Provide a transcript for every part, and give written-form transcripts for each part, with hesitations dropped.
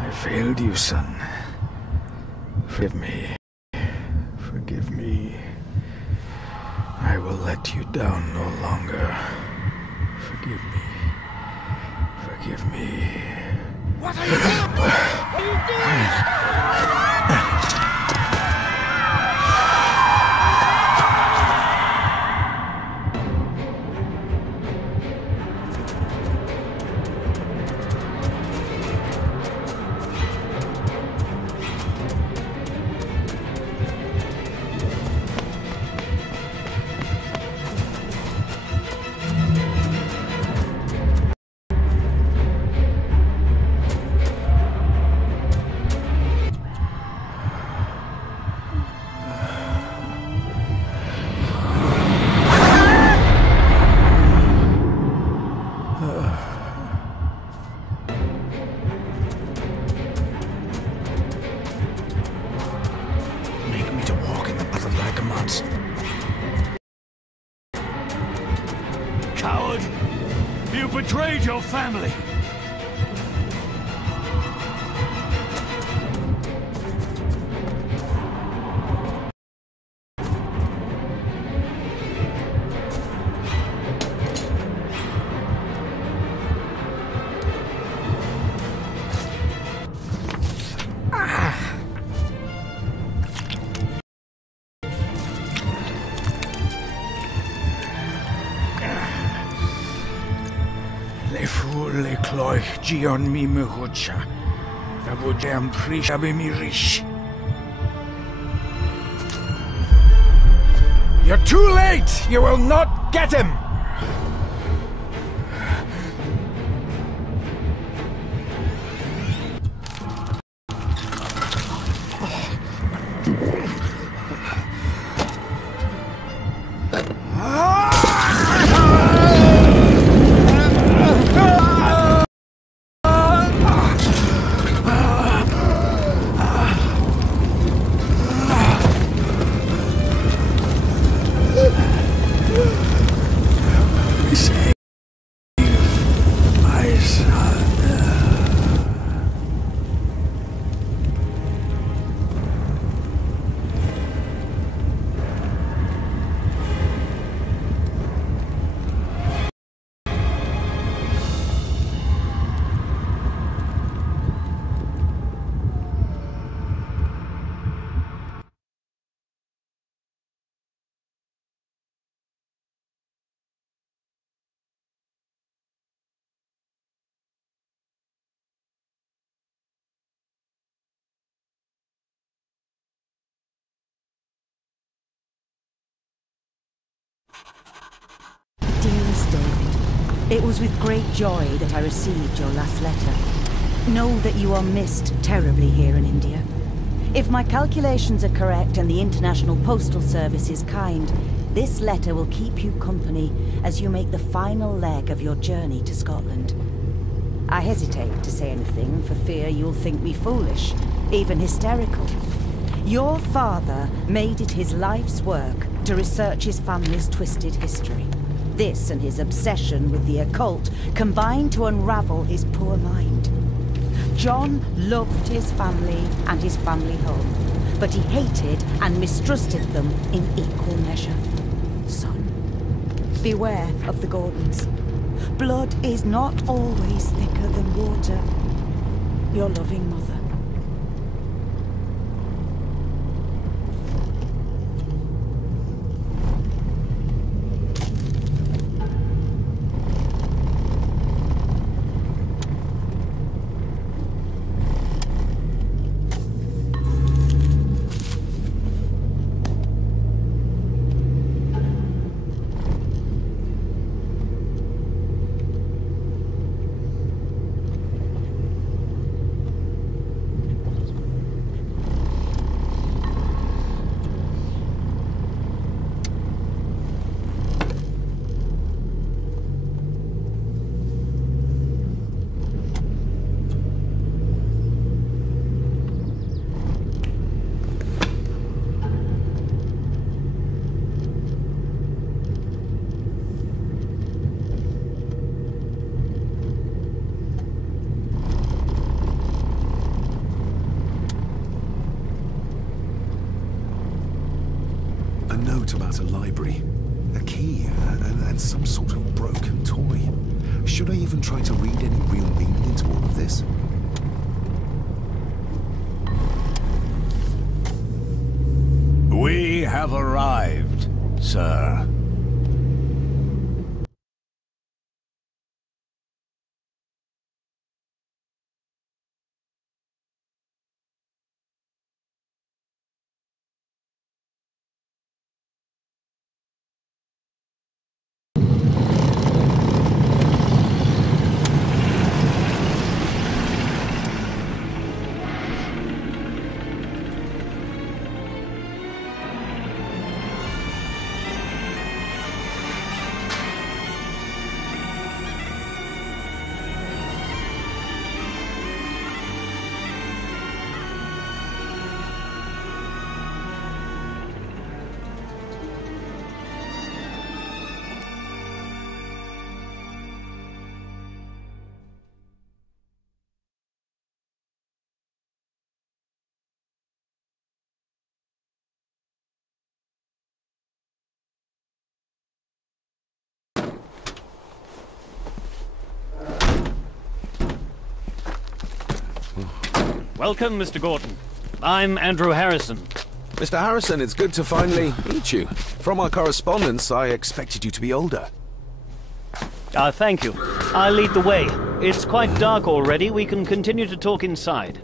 I failed you, son. Forgive me. Forgive me. I will let you down no longer. Forgive me. Forgive me. What are you doing? What are you doing? Coward! You betrayed your family! Le cloich gion mi muhucha. Abudem prish abimirish. You're too late! You will not get him! Dearest David, it was with great joy that I received your last letter. Know that you are missed terribly here in India. If my calculations are correct and the International Postal Service is kind, this letter will keep you company as you make the final leg of your journey to Scotland. I hesitate to say anything for fear you'll think me foolish, even hysterical. Your father made it his life's work to research his family's twisted history. This and his obsession with the occult combined to unravel his poor mind. John loved his family and his family home, but he hated and mistrusted them in equal measure. Son, beware of the Gordons. Blood is not always thicker than water. Your loving mother. library. A key and some sort of broken toy. Should I even try to read any real meaning into all of this? We have arrived, sir. Welcome, Mr. Gordon. I'm Andrew Harrison. Mr. Harrison, it's good to finally meet you. From our correspondence, I expected you to be older. Thank you. I'll lead the way. It's quite dark already. We can continue to talk inside.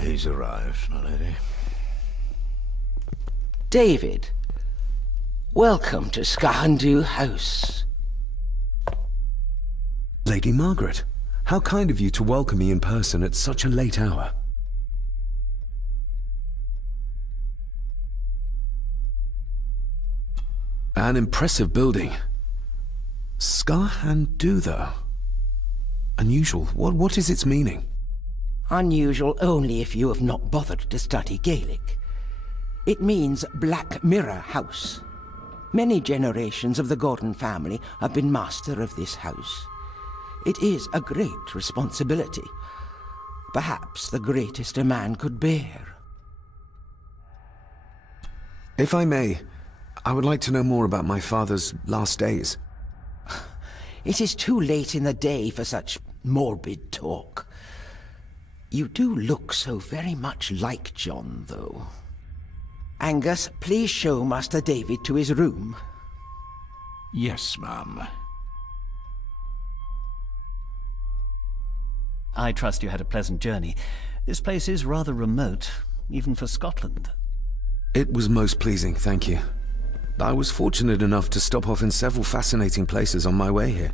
He's arrived, my lady. David, welcome to Skahandu House. Lady Margaret, how kind of you to welcome me in person at such a late hour. An impressive building. Skahandu, though. Unusual. What is its meaning? Unusual only if you have not bothered to study Gaelic. It means Black Mirror House. Many generations of the Gordon family have been master of this house. It is a great responsibility. Perhaps the greatest a man could bear. If I may, I would like to know more about my father's last days. It is too late in the day for such morbid talk. You do look so very much like John, though. Angus, please show Master David to his room. Yes, ma'am. I trust you had a pleasant journey. This place is rather remote, even for Scotland. It was most pleasing, thank you. I was fortunate enough to stop off in several fascinating places on my way here.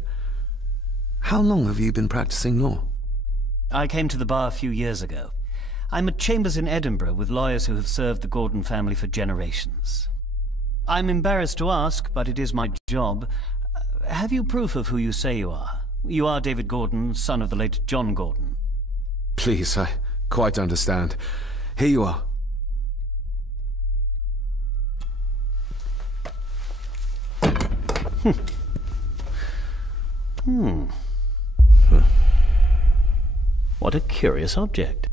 How long have you been practicing law? I came to the bar a few years ago. I'm at chambers in Edinburgh with lawyers who have served the Gordon family for generations. I'm embarrassed to ask, but it is my job. Have you proof of who you say you are? You are David Gordon, son of the late John Gordon. Please, I quite understand. Here you are. What a curious object.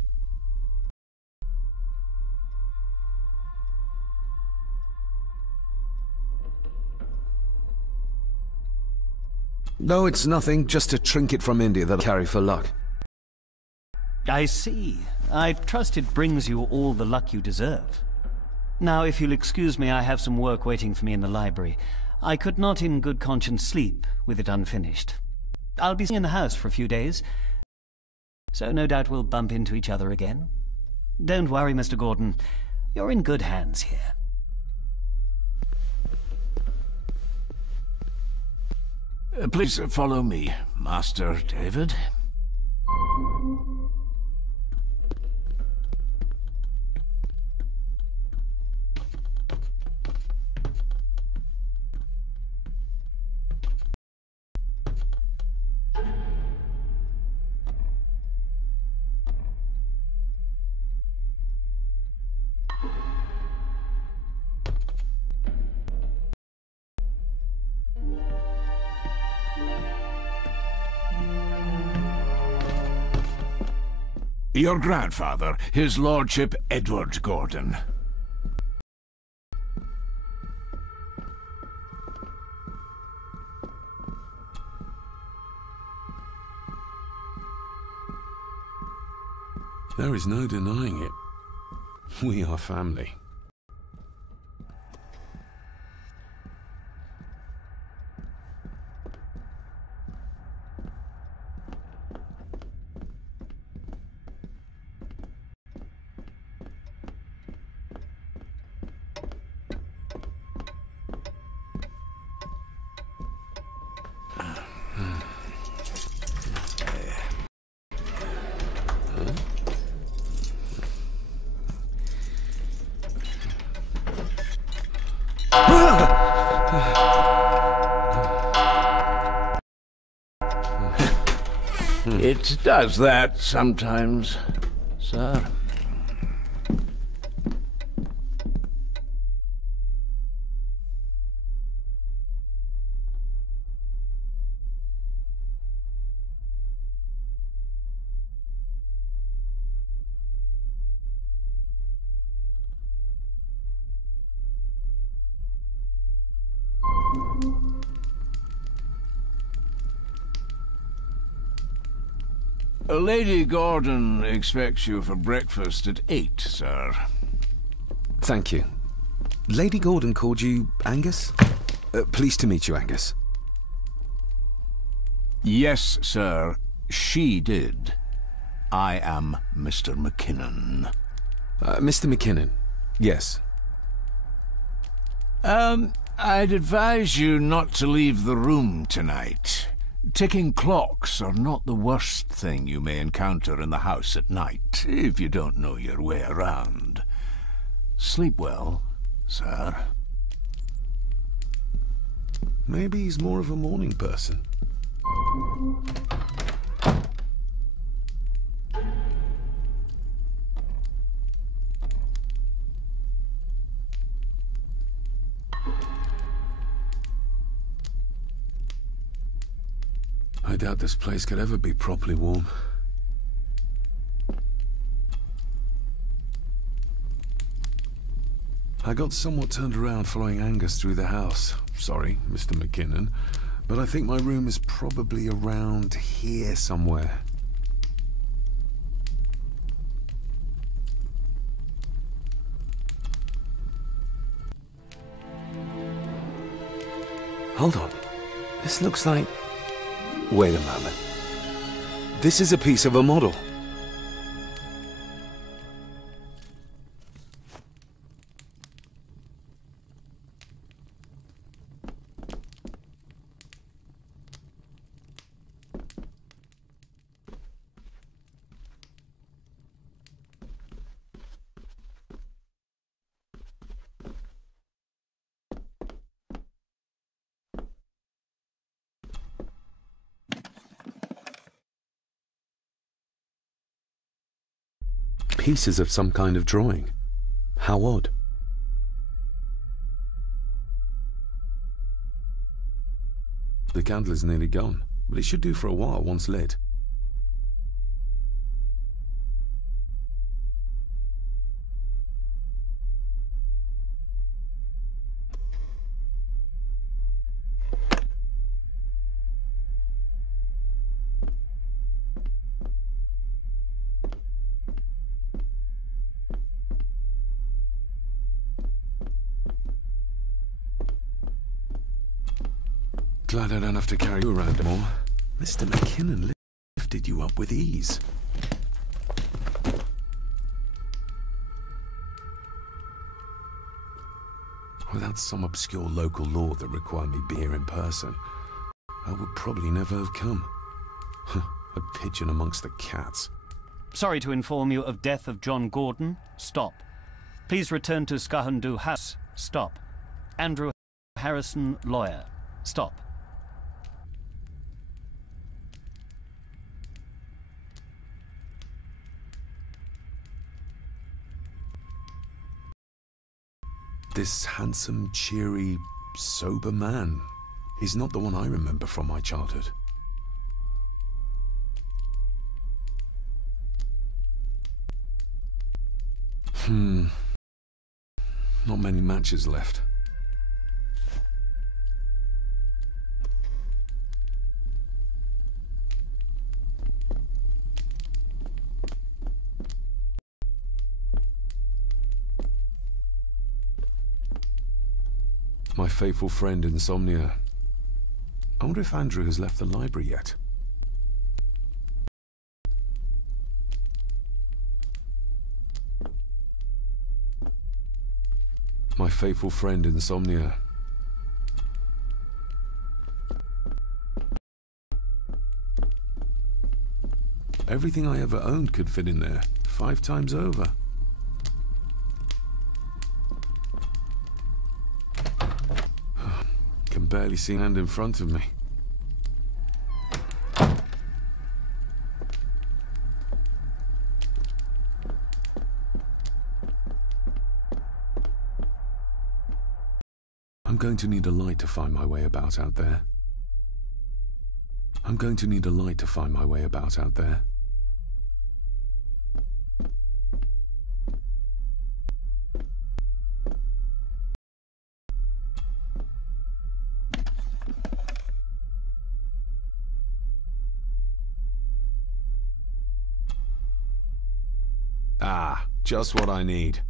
No, it's nothing. Just a trinket from India that I carry for luck. I see. I trust it brings you all the luck you deserve. Now, if you'll excuse me, I have some work waiting for me in the library. I could not in good conscience sleep with it unfinished. I'll be in the house for a few days, so no doubt we'll bump into each other again. Don't worry, Mr. Gordon. You're in good hands here. Please follow me, Master David. Your grandfather, his lordship Edward Gordon. There is no denying it. We are family. It does that sometimes, sir. Lady Gordon expects you for breakfast at 8, sir. Thank you. Lady Gordon called you Angus? Pleased to meet you, Angus. Yes, sir. She did. I am Mr. McKinnon. Mr. McKinnon. Yes. I'd advise you not to leave the room tonight. Ticking clocks are not the worst thing you may encounter in the house at night, if you don't know your way around. Sleep well, sir. Maybe he's more of a morning person. I doubt this place could ever be properly warm. I got somewhat turned around following Angus through the house. Sorry, Mr. McKinnon, but I think my room is probably around here somewhere. Hold on. This looks like... Wait a moment. This is a piece of a model. Pieces of some kind of drawing. How odd. The candle is nearly gone, but it should do for a while once lit. Glad I don't have to carry you around more. Mr. McKinnon lifted you up with ease. Without some obscure local law that required me be here in person, I would probably never have come. A pigeon amongst the cats. Sorry to inform you of death of John Gordon. Stop. Please return to Skahandu House. Stop. Andrew Harrison, lawyer. Stop. This handsome, cheery, sober man. He's not the one I remember from my childhood. Not many matches left. My faithful friend Insomnia. I wonder if Andrew has left the library yet. My faithful friend Insomnia. Everything I ever owned could fit in there, 5 times over. Can barely see hand in front of me. I'm going to need a light to find my way about out there. I'm going to need a light to find my way about out there. Ah, just what I need.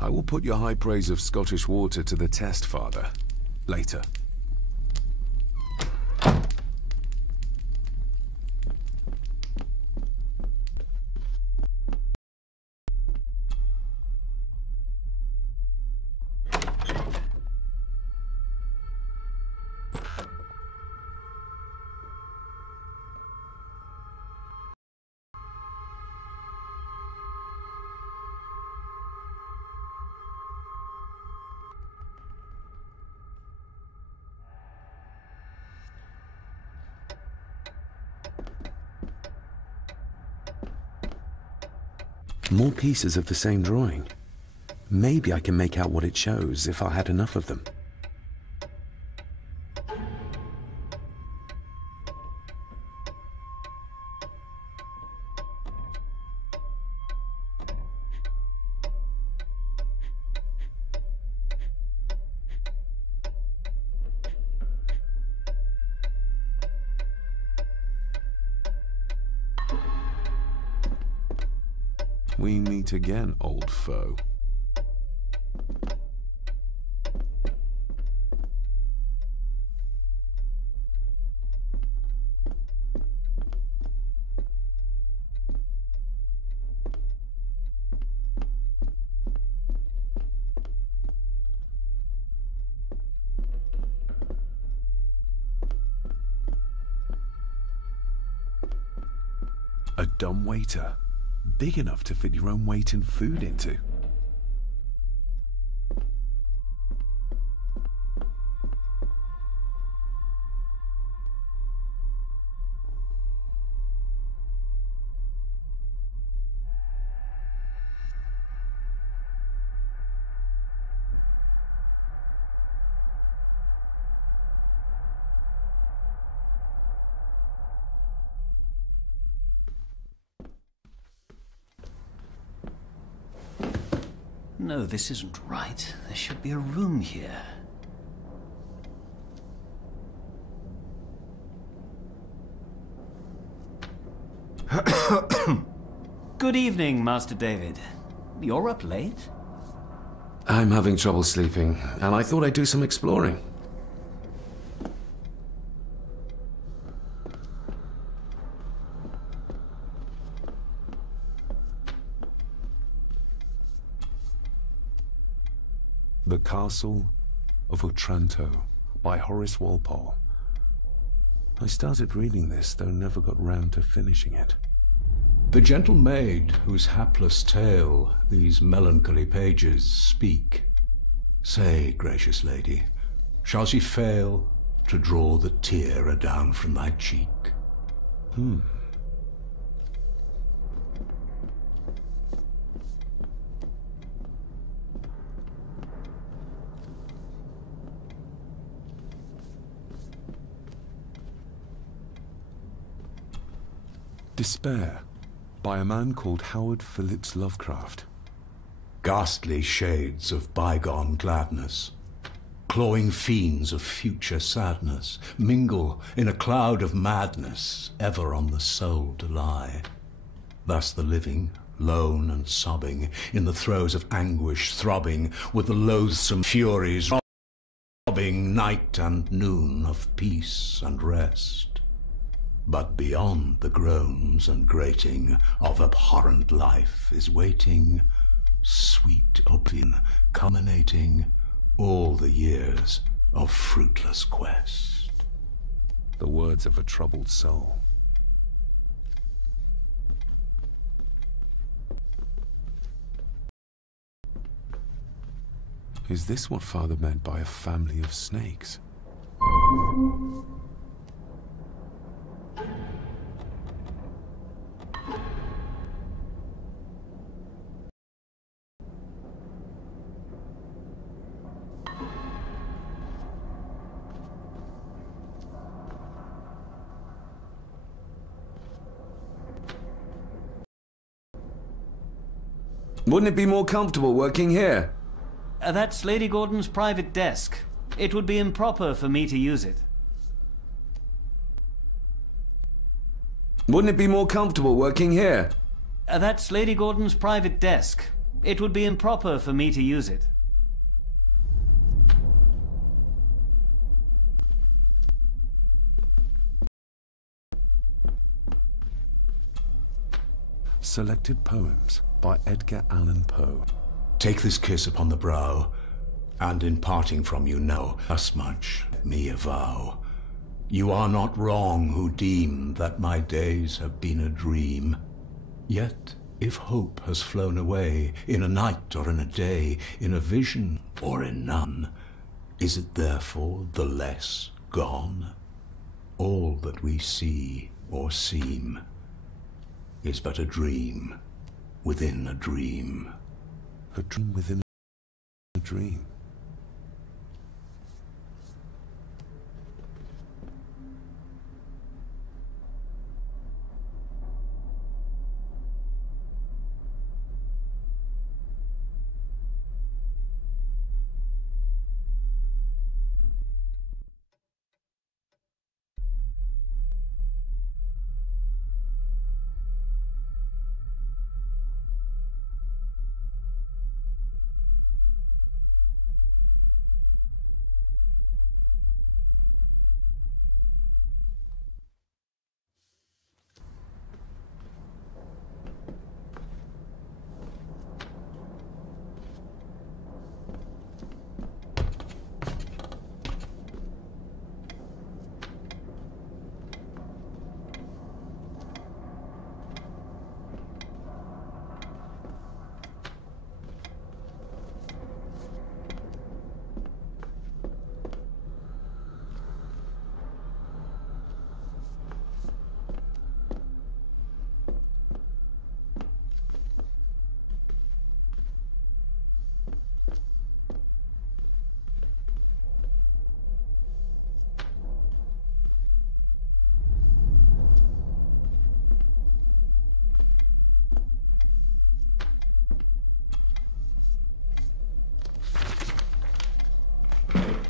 I will put your high praise of Scottish water to the test, Father. Later. More pieces of the same drawing. Maybe I can make out what it shows if I had enough of them. We meet again, old foe. A dumb waiter. Big enough to fit your own weight in food into. No, this isn't right. There should be a room here. Good evening, Master David. You're up late? I'm having trouble sleeping, and I thought I'd do some exploring. The Castle of Otranto by Horace Walpole. I started reading this, though never got round to finishing it. The gentle maid whose hapless tale these melancholy pages speak. Say, gracious lady, shall she fail to draw the tear adown from thy cheek? Despair, by a man called Howard Phillips Lovecraft. Ghastly shades of bygone gladness, clawing fiends of future sadness, mingle in a cloud of madness, ever on the soul to lie. Thus the living, lone and sobbing, in the throes of anguish throbbing, with the loathsome furies robbing night and noon of peace and rest. But beyond the groans and grating of abhorrent life is waiting sweet oblivion, culminating all the years of fruitless quest. The words of a troubled soul. Is this what Father meant by a family of snakes? Wouldn't it be more comfortable working here? That's Lady Gordon's private desk. It would be improper for me to use it. Wouldn't it be more comfortable working here? That's Lady Gordon's private desk. It would be improper for me to use it. Selected Poems by Edgar Allan Poe. Take this kiss upon the brow, and in parting from you now, thus much let me avow. You are not wrong who deem that my days have been a dream. Yet, if hope has flown away, in a night or in a day, in a vision or in none, is it therefore the less gone? All that we see or seem is but a dream within a dream. A dream within a dream.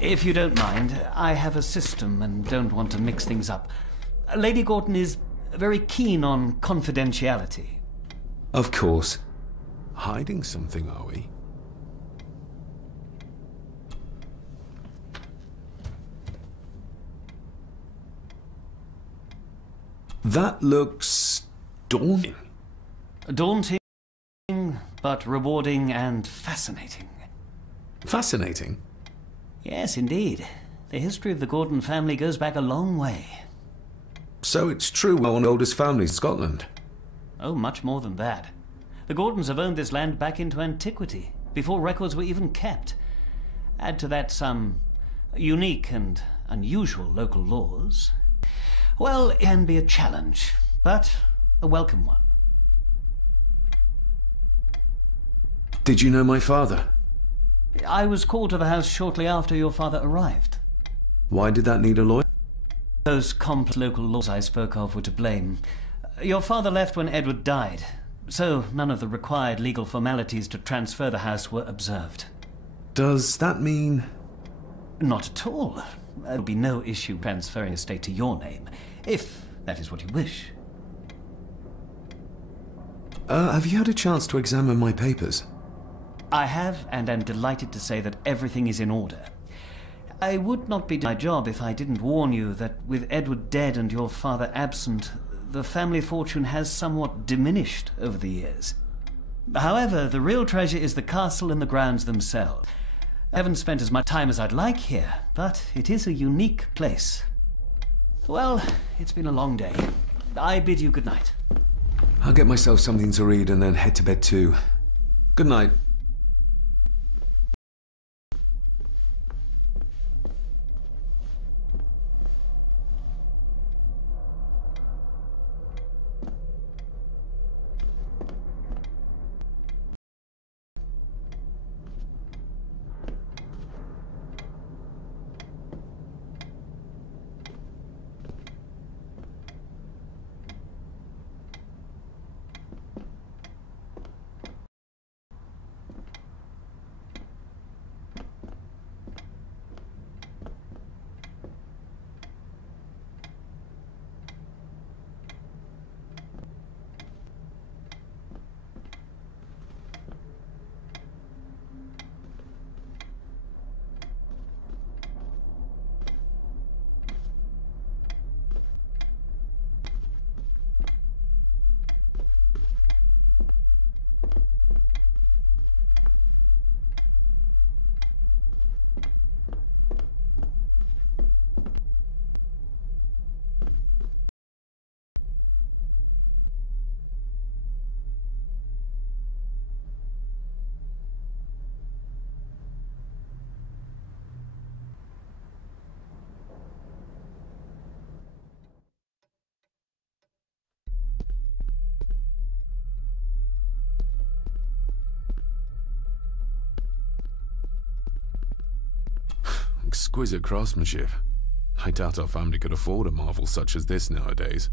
If you don't mind, I have a system and don't want to mix things up. Lady Gordon is very keen on confidentiality. Of course. Hiding something, are we? That looks daunting. Daunting, but rewarding and fascinating. Fascinating. Yes, indeed. The history of the Gordon family goes back a long way. So it's true we're one of the oldest families in Scotland? Oh, much more than that. The Gordons have owned this land back into antiquity, before records were even kept. Add to that some unique and unusual local laws. Well, it can be a challenge, but a welcome one. Did you know my father? I was called to the house shortly after your father arrived. Why did that need a lawyer? Those complex local laws I spoke of were to blame. Your father left when Edward died, so none of the required legal formalities to transfer the house were observed. Does that mean... Not at all. There'll be no issue transferring estate to your name, if that is what you wish. Have you had a chance to examine my papers? I have, and am delighted to say that everything is in order. I would not be doing my job if I didn't warn you that with Edward dead and your father absent, the family fortune has somewhat diminished over the years. However, the real treasure is the castle and the grounds themselves. I haven't spent as much time as I'd like here, but it is a unique place. Well, it's been a long day. I bid you good night. I'll get myself something to read and then head to bed too. Good night. Exquisite craftsmanship. I doubt our family could afford a marvel such as this nowadays.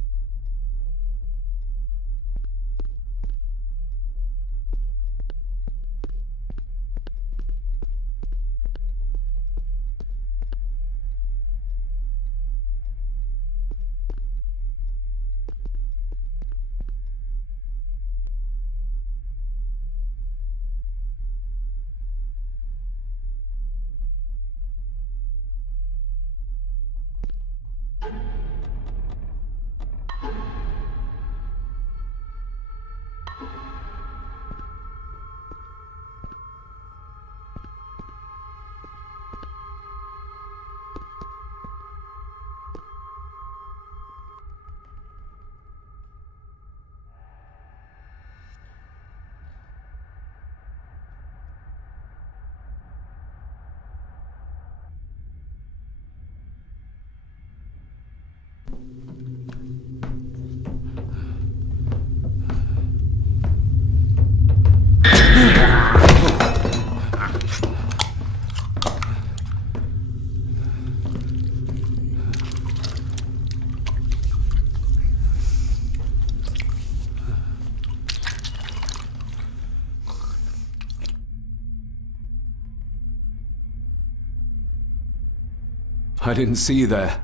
I didn't see you there.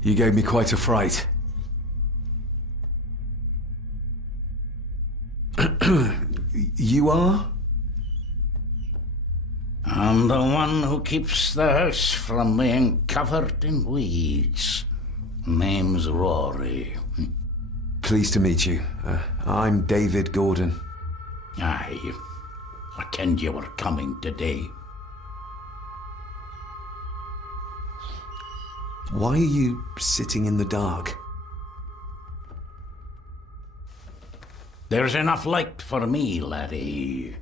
You gave me quite a fright. You are? I'm the one who keeps the house from being covered in weeds. Name's Rory. Pleased to meet you. I'm David Gordon. Aye. I kenned you were coming today. Why are you sitting in the dark? There's enough light for me, laddie.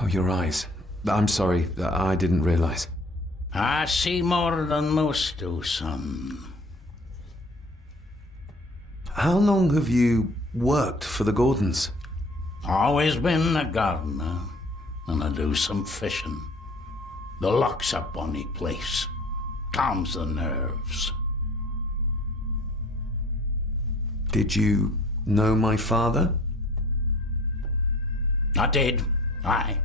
Oh, your eyes. I'm sorry, I didn't realize. I see more than most do, son. How long have you worked for the Gordons? Always been a gardener, and I do some fishing. The lock's a bonny place. Calms the nerves. Did you know my father? I did, aye.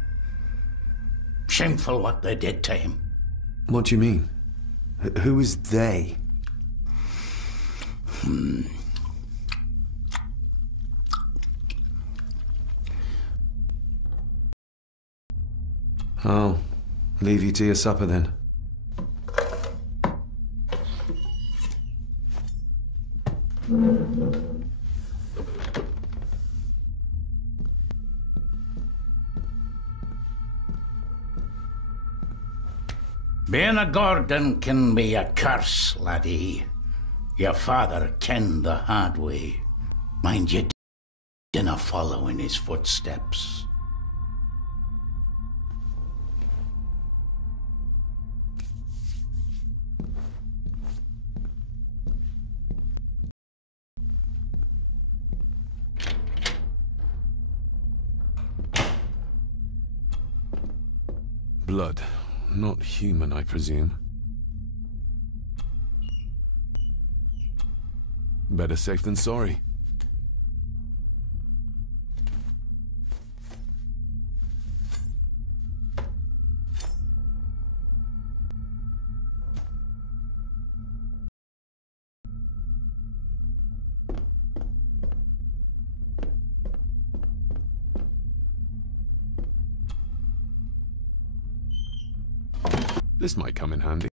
Shameful what they did to him. What do you mean? Who is they? I'll leave you to your supper then. Being a Gordon can be a curse, laddie. Your father kenned the hard way. Mind you, dinna follow in his footsteps. Blood. Not human, I presume. Better safe than sorry. This might come in handy.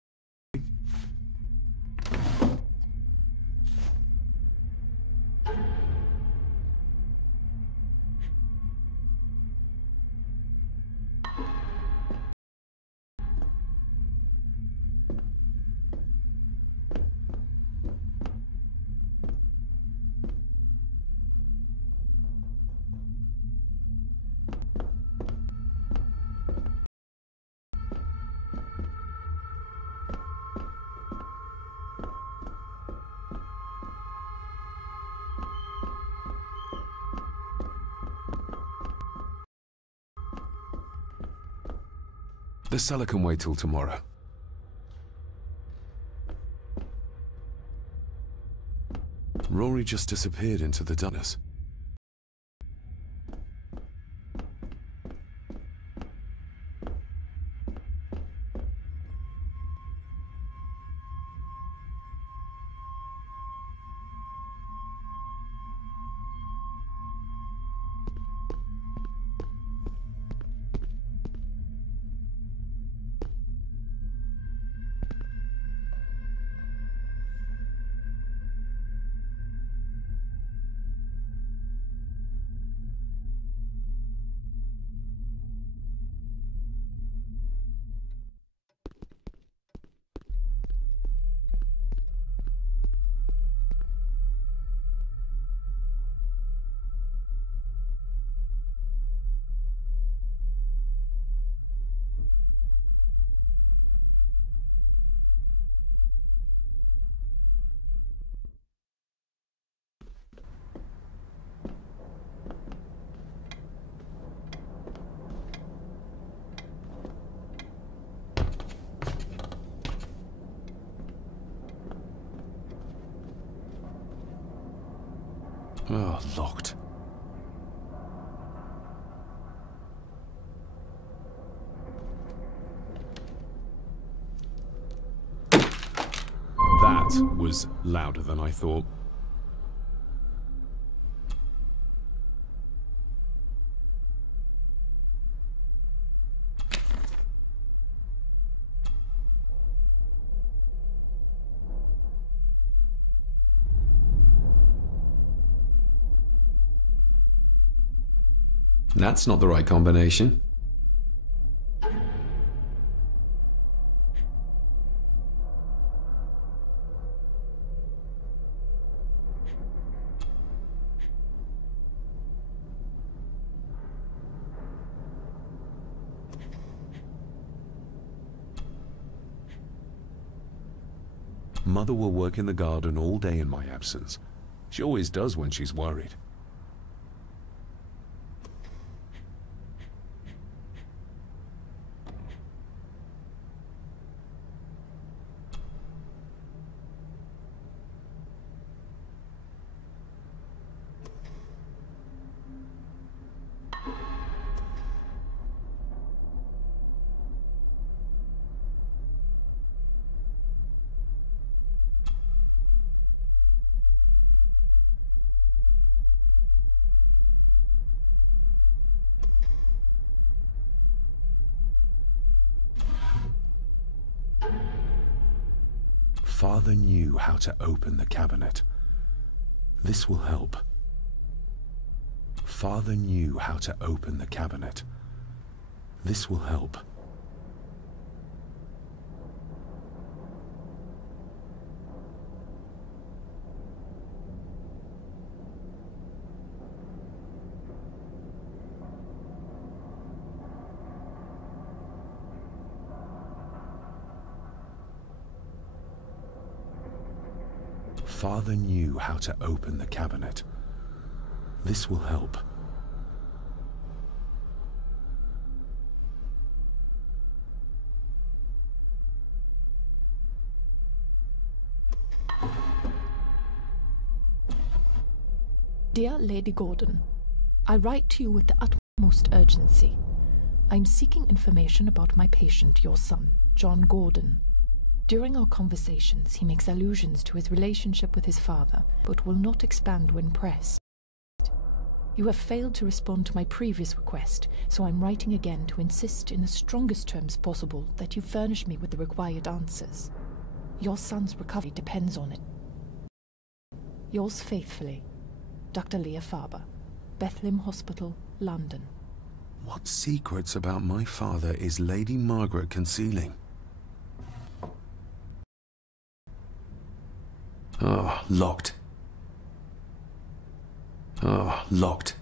The cellar can wait till tomorrow. Rory just disappeared into the darkness. Oh, locked. That was louder than I thought. That's not the right combination. Mother will work in the garden all day in my absence. She always does when she's worried. Father knew how to open the cabinet. This will help. Father knew how to open the cabinet. This will help. Father knew how to open the cabinet. This will help. Dear Lady Gordon, I write to you with the utmost urgency. I am seeking information about my patient, your son, John Gordon. During our conversations, he makes allusions to his relationship with his father, but will not expand when pressed. You have failed to respond to my previous request, so I'm writing again to insist in the strongest terms possible that you furnish me with the required answers. Your son's recovery depends on it. Yours faithfully, Dr. Leah Farber, Bethlehem Hospital, London. What secrets about my father is Lady Margaret concealing? Oh, locked. Oh, locked.